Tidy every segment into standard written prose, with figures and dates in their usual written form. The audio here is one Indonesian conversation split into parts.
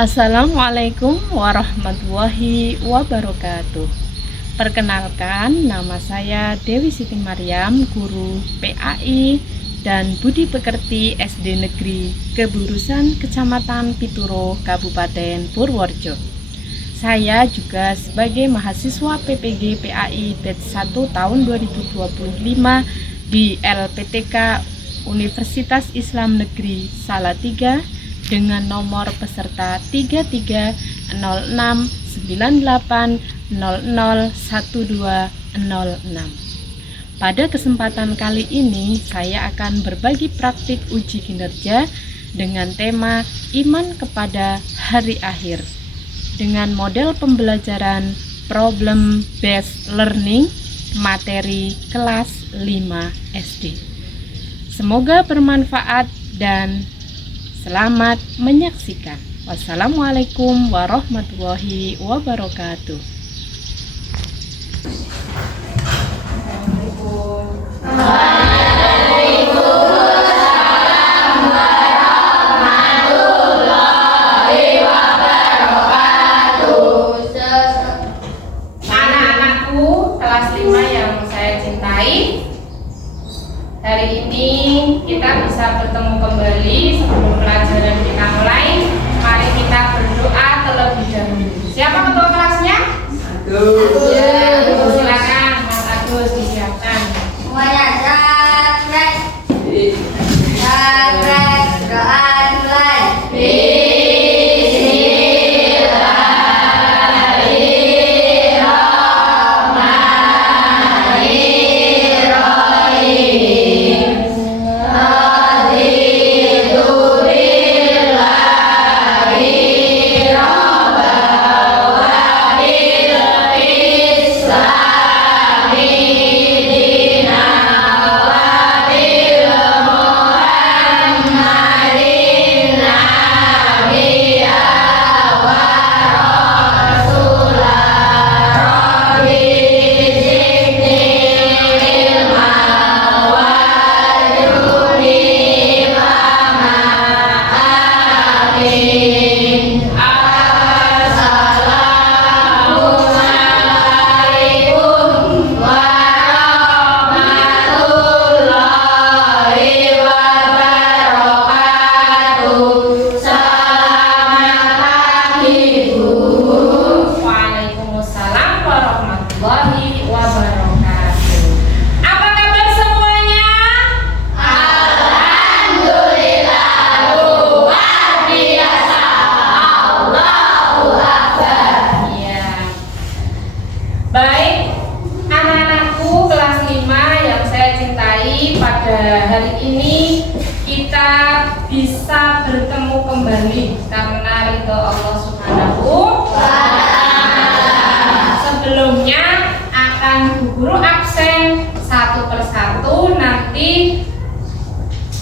Assalamualaikum warahmatullahi wabarakatuh. Perkenalkan, nama saya Dewi Siti Maryam, guru PAI dan Budi Pekerti SD Negeri Keburusan Kecamatan Pituro, Kabupaten Purworejo. Saya juga sebagai mahasiswa PPG PAI batch 1 tahun 2025 di LPTK Universitas Islam Negeri Salatiga dengan nomor peserta 330689800126. Pada kesempatan kali ini saya akan berbagi praktik uji kinerja dengan tema iman kepada hari akhir dengan model pembelajaran problem based learning materi kelas 5 SD. Semoga bermanfaat dan selamat menyaksikan. Wassalamualaikum warahmatullahi wabarakatuh. Anak-anakku kelas 5 yang saya cintai, hari ini kita bisa bertemu kembali. Sebelum pelajaran kita mulai, mari kita berdoa terlebih dahulu. Siapa ketua kelasnya? Agus. Ya, silakan Mas Agus disiapkan. Semuanya sakrek. Sakrek, doa mulai. Baik, anak-anakku kelas 5 yang saya cintai, pada hari ini kita bisa bertemu kembali karena ridho Allah Subhanahu wa Ta'ala. Sebelumnya akan Bu Guru absen satu persatu, nanti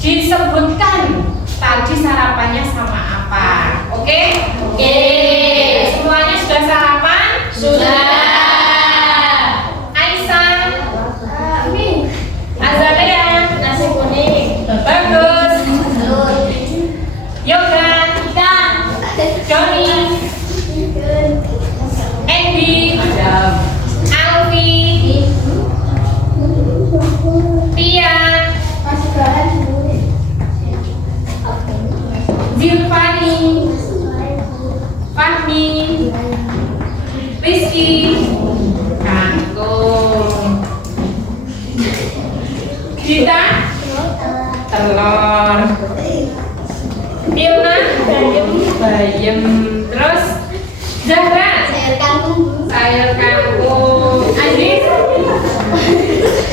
disebutkan tadi sarapannya sama apa. Oke? Oke. Semuanya sudah sarapan? Sudah. Bagus. Yoga, Joni, Endi, Alfi, Tia, Zilfani, Fahmi, Rizky, Kangkung, Gita, telur, Ilna, bayam, terus Zahra, sayur kangkung, Adis,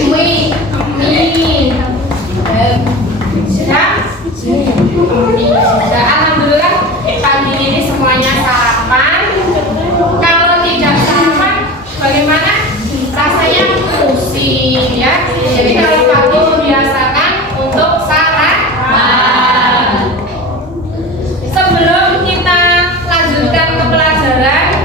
mie, alhamdulillah pagi ini semuanya sarapan. Kalau tidak sarapan, bagaimana? Rasanya pusing ya. Jadi kalau pagi membiasakan untuk sarapan. Sebelum kita lanjutkan ke pelajaran,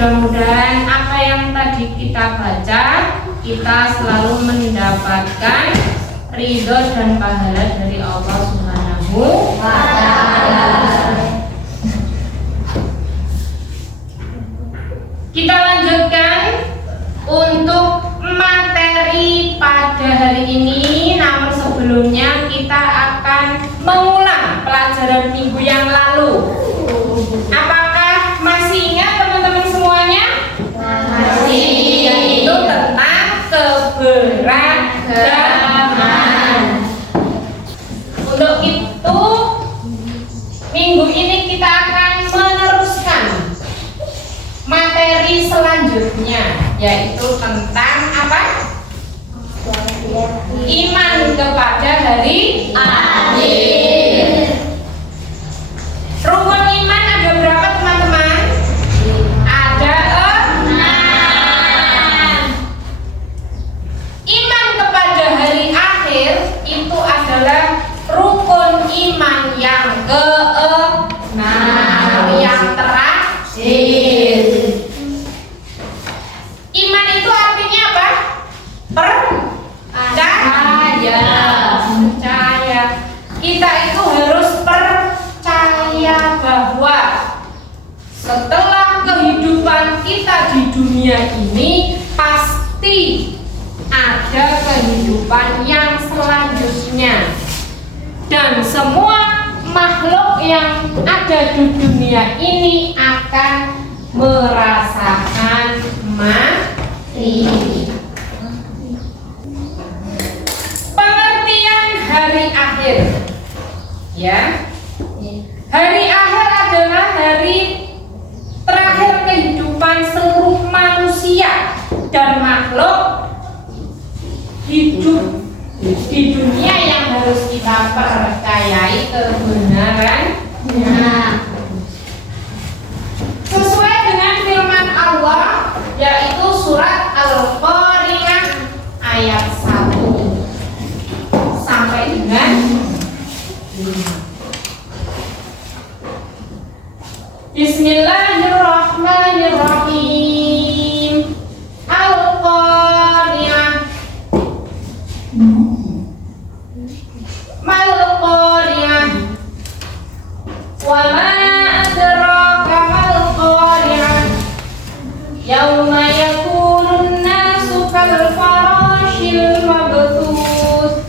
mudah-mudahan apa yang tadi kita baca, kita selalu mendapatkan ridho dan pahala dari Allah Subhanahu wa Ta'ala. Kita lanjutkan untuk materi pada hari ini, namun sebelumnya kita akan mengulang pelajaran minggu yang lalu. Apakah masih ingat teman-teman semuanya? Masih. Yaitu tentang keberagaman. Untuk itu minggu ini kita akan meneruskan materi selanjutnya, yaitu tentang apa? Iman kepada hari akhir. Rukun iman ada berapa teman-teman? Ada 6. Iman kepada hari akhir itu adalah rukun iman yang ke-6, yang terakhir. Iman itu artinya apa? Percaya. Kita itu harus percaya bahwa setelah kehidupan kita di dunia ini pasti ada kehidupan yang selanjutnya, dan semua makhluk yang ada di dunia ini akan merasakan mati. Pengertian hari akhir, ya. Hari akhir adalah hari terakhir kehidupan seluruh manusia dan makhluk hidup di dunia yang harus kita percayai kebenarannya. Sesuai dengan firman Allah, yaitu surat Al-Qari'ah ayat 1 sampai dengan 5. Bismillahirrahmanirrahim. Al-Qari'ah. Mal-Qari'ah. Wa ma adraka mal-Qari'ah. Yauma yakunun nasu kal farashil mabthus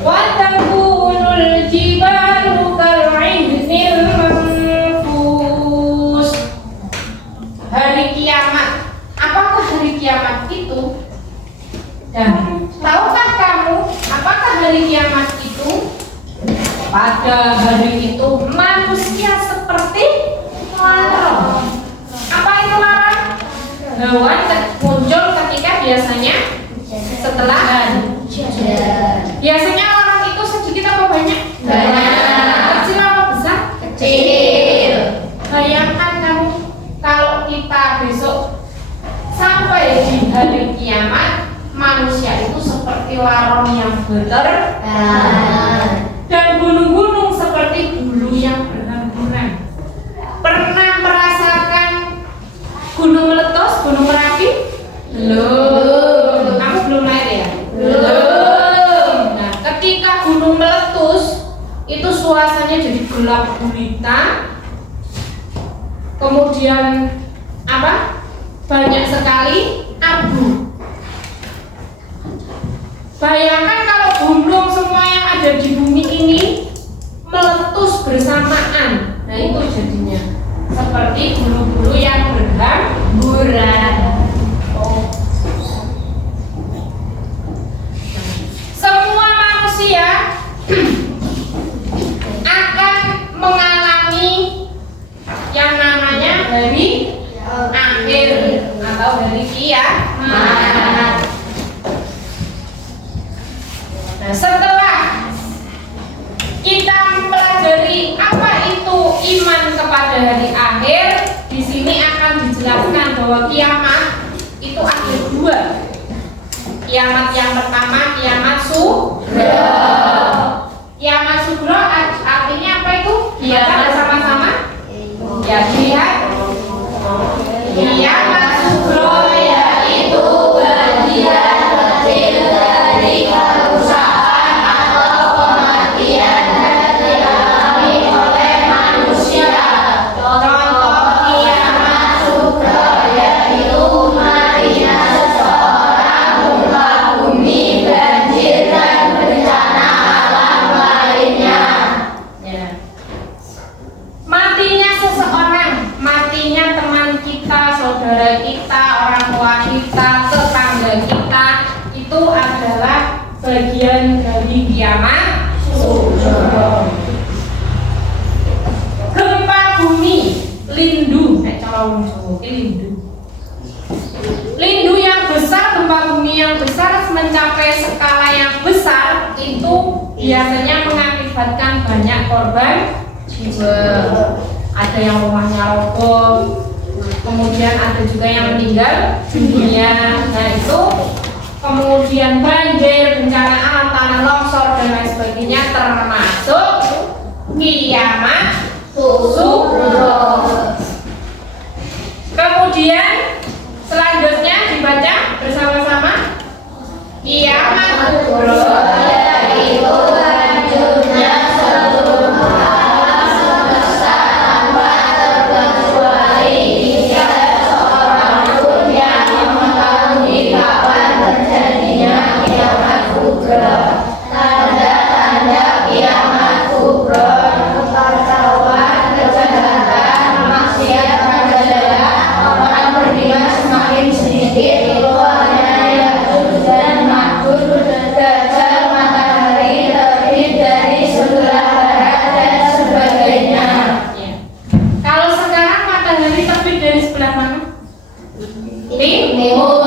wa takunul jibalu kal 'ihnil manfus. Hari kiamat. Apakah hari kiamat itu? Dan tahukah kamu apakah hari kiamat itu? Pada hari itu manusia seperti larang. Apa itu larang? Hewan muncul ketika biasanya setelah biasanya orang itu sedikit apa banyak? Banyak. Kecil apa besar? Kecil. Bayangkan kamu kalau kita besok sampai di hari kiamat, manusia itu seperti larang yang berterbangan dan gunung-gunung seperti bulu yang berhamburan. Pernah merasakan gunung meletus, gunung Merapi? Belum. Kamu belum lahir ya? Belum. Nah, ketika gunung meletus, itu suasananya jadi gelap gulita. Kemudian apa? Banyak sekali abu. Bayangkan kalau gunung semua yang ada di bumi ini meletus bersamaan. Nah, itu jadinya seperti bulu-bulu yang berhamburan. Semua manusia akan mengalami yang namanya hari akhir atau hari kiamat. Nah, setelah kita mempelajari apa itu iman kepada hari akhir, di sini akan dijelaskan bahwa kiamat itu ada 2. Kiamat yang pertama, kiamat sugro. Kiamat sugro artinya apa itu? Kita bersama-sama. Ya, lihat. Kiamat bagian dari kiamat kubro. Gempa bumi lindu, lindu yang besar, gempa bumi yang besar mencapai skala yang besar itu biasanya mengakibatkan banyak korban jiwa. Ada yang rumahnya roboh, kemudian ada juga yang meninggal dunia. Nah itu kemudian banjir, bencana alam, tanah longsor dan lain sebagainya, termasuk kiamat kubro. Kemudian selanjutnya dibaca bersama-sama. Kiamat kubro yaitu hancurnya seluruh alam semesta tanpa terkecuali. Tidak seorang pun yang mengetahui kapan terjadinya kiamat kubro. Tanda-tanda kiamat kubro: kekacauan, kejahatan, maksiat merajalela, orang beriman semakin sedikit, keluarnya Ya'juj dan Ma'juj, Dajjal, matahari terbit dari sebelah barat dan sebagainya. Kalau sekarang matahari terbit dari sebelah mana? Timur.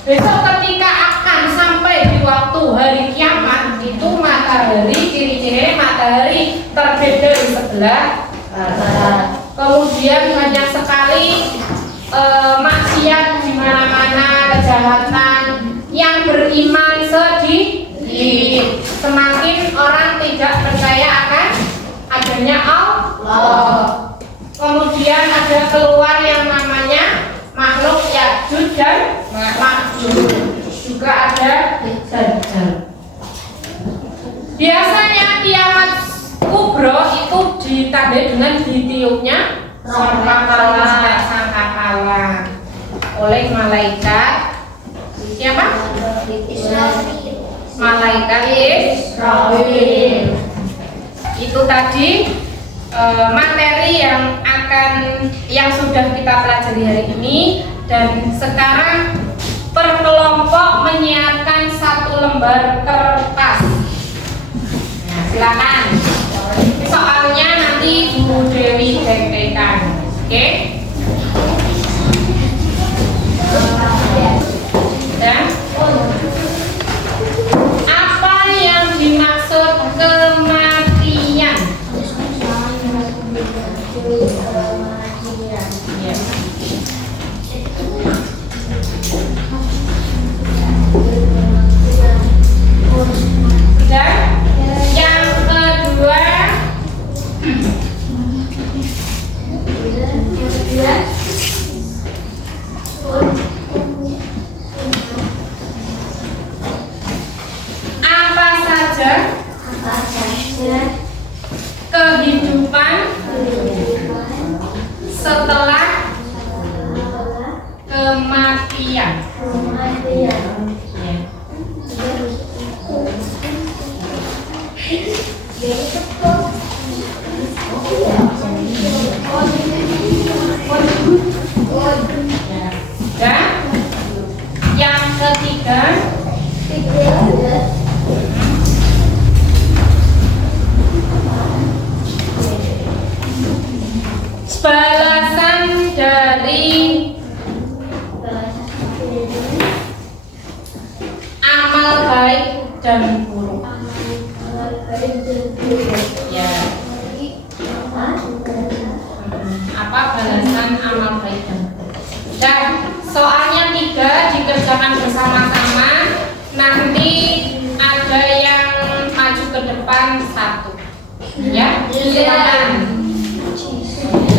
Besok ketika akan sampai di waktu hari kiamat itu matahari, ciri-cirinya matahari terbit dari sebelah barat. Kemudian banyak sekali maksiat di mana-mana, kejahatan, yang beriman sedikit. Semakin orang tidak percaya akan adanya Allah. Kemudian ada keluar yang namanya makhluk Ya'juj dan Ma'juj. Juga ada Dajjal. Biasanya kiamat kubro itu ditandai dengan ditiupnya sangkakala oleh malaikat. Siapa? Malaikat Israfil. Itu tadi materi yang sudah kita pelajari hari ini, dan sekarang per kelompok menyiapkan 1 lembar kertas. Nah, silakan. Soalnya nanti Bu Dewi tektekan. Oke? Dan apa yang dimaksud kematian? Ya. Dan yang kedua, apa saja kehidupan setelah kematian. Ya. Dan yang ketiga, balasan dari amal baik dan buruk. Ya. Apa balasan amal baik dan buruk? Dan soalnya 3 dikerjakan bersama-sama. Nanti ada yang maju ke depan 1. Ya, silakan.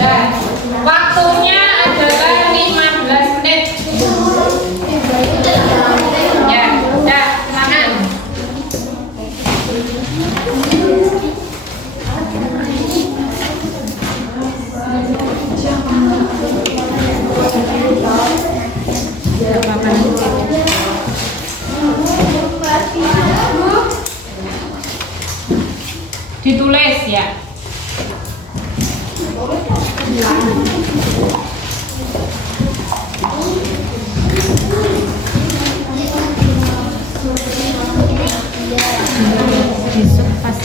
Dan waktunya adalah 15 menit. Ya, dah, silakan. Ditulis ya. Besok pas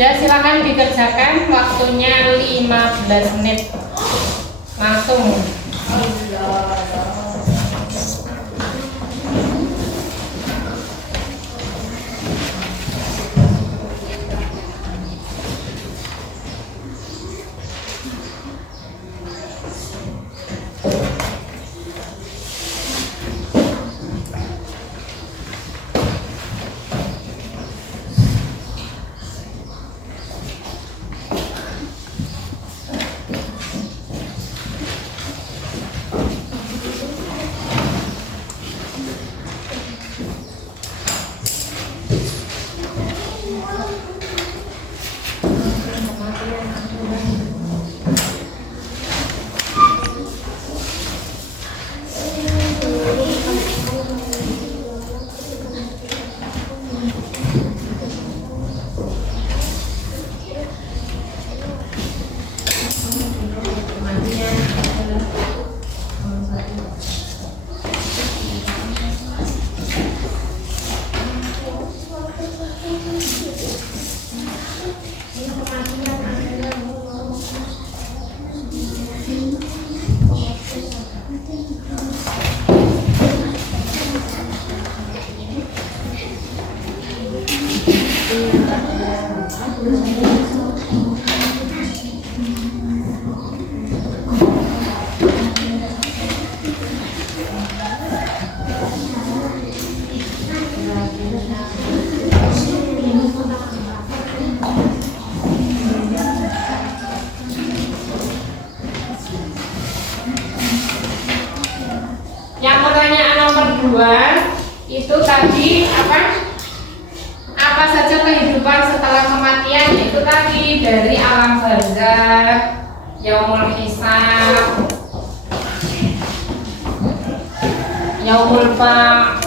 ya, silakan dikerjakan, waktunya 15 menit langsung. Yang pertanyaan nomor 2 itu tadi apa saja kehidupan setelah kematian, itu tadi dari alam barzakh, yaumul hisab, yaumul ba'ts.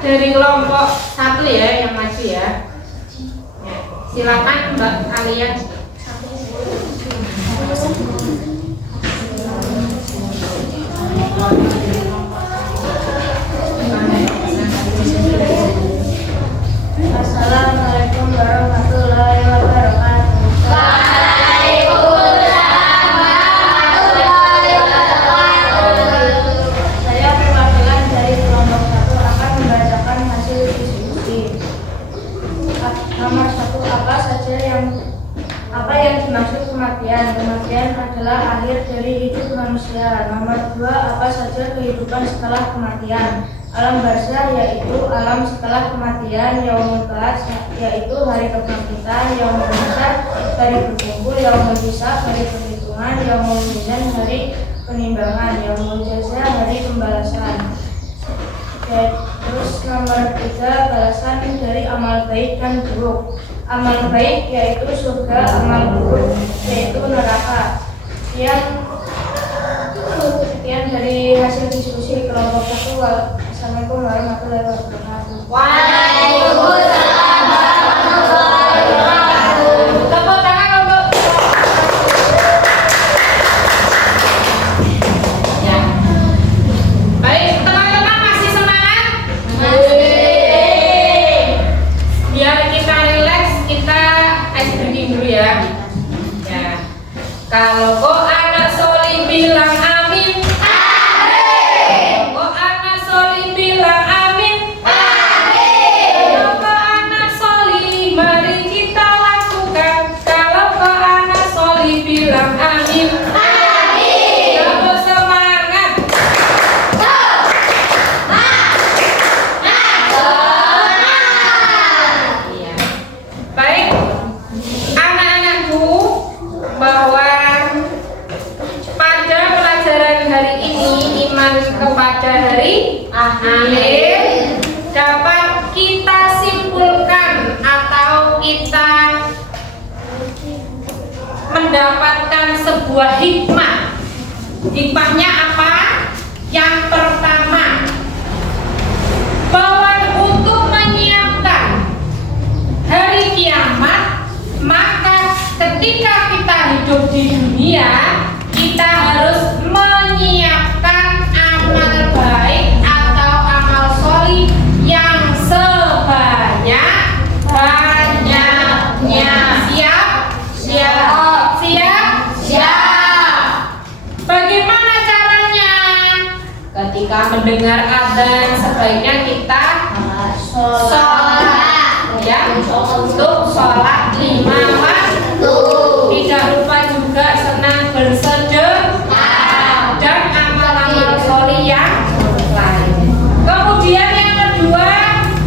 dari kelompok 1 ya yang maju ya. Silakan Mbak Alia. Assalamualaikum warahmatullahi wabarakatuh. Waalaikumsalam warahmatullahi wabarakatuh. Saya perwakilan dari kelompok 1 akan membacakan hasil diskusi. Nomor 1, apa yang dimaksud kematian? Kematian adalah akhir dari hidup manusia. Nomor 2, apa saja kehidupan setelah kematian? Alam barzah yaitu alam setelah kematian, yaumul ba'ats yaitu hari kebangkitan, yaumul hisab hari berkumpul, yaumul hisab hari perhitungan, yaumul mizan hari penimbangan, yaumul jaza hari pembalasan. Terus nomor 3, balasan dari amal baik dan buruk. Amal baik yaitu surga, amal buruk yaitu neraka. Sekian dari hasil diskusi kelompok 1. Assalamualaikum warahmatullahi wabarakatuh. Waalaikumsalam warahmatullahi wabarakatuh. Tepuk tangan untuk ya. Baik, teman-teman masih semangat? Biar kita rileks, kita ice breaking dulu ya. Ya. Kalau kok anak soli bilang amin. Kok anak soli bilang amin. Kalau kok anak soli mari kita lakukan. Kalau kok anak soli bilang amin. Kamu semangat. Iya. Baik, anak-anakku, bahwa pada pelajaran hari ini iman kepada hari akhir dapat kita simpulkan atau kita mendapatkan sebuah hikmah. Hikmahnya apa? Yang pertama, bahwa untuk menyiapkan hari kiamat, maka ketika kita hidup di dunia, kita harus menyiapkan amal baik atau amal sholih yang sebanyak mendengar adzan sebaiknya kita sholat ya, untuk sholat 5 waktu. Tidak lupa juga senang bersedekah dan amal-amal sholih yang lain. Kemudian yang kedua,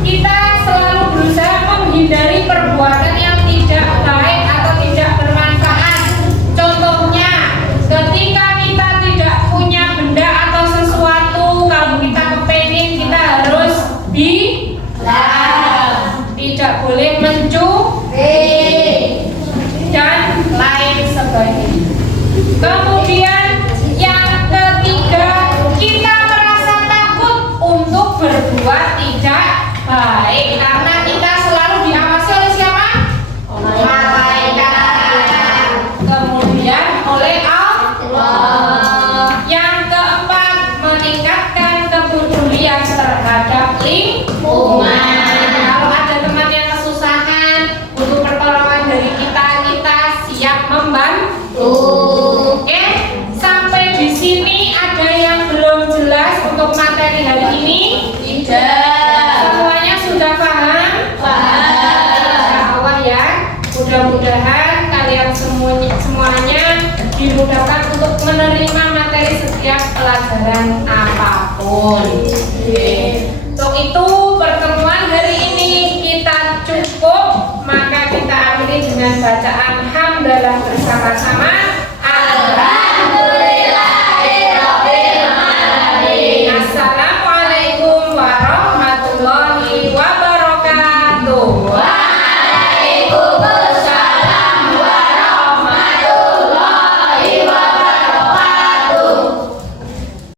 kita selalu berusaha menghindari perbuatan yang tidak baik atau tidak bermanfaat. Contohnya, ketika kita tidak punya benda atau sesuatu, kalau kita kepengen, kita harus bilang, tidak boleh mencuri dan lain sebagainya. Kemudian yang ketiga, kita merasa takut untuk berbuat tidak baik karena kita selalu diawasi oleh siapa? Malaikat. Kemudian oleh Allah. Yang keempat, meningkatkan kepedulian terhadap lingkungan. Kalau ada teman yang kesusahan, butuh pertolongan dari kita, kita siap membantu. Oke, sampai di sini ada yang belum jelas untuk materi hari ini? Tidak. Semuanya sudah paham? Paham. Allah ya. Mudah-mudahan kalian semuanya dimudahkan untuk menerima materi setiap pelajaran apapun. Untuk itu pertemuan hari ini kita cukup, maka kita akhiri dengan bacaan hamdalah bersama-sama. Assalamualaikum warahmatullahi wabarakatuh.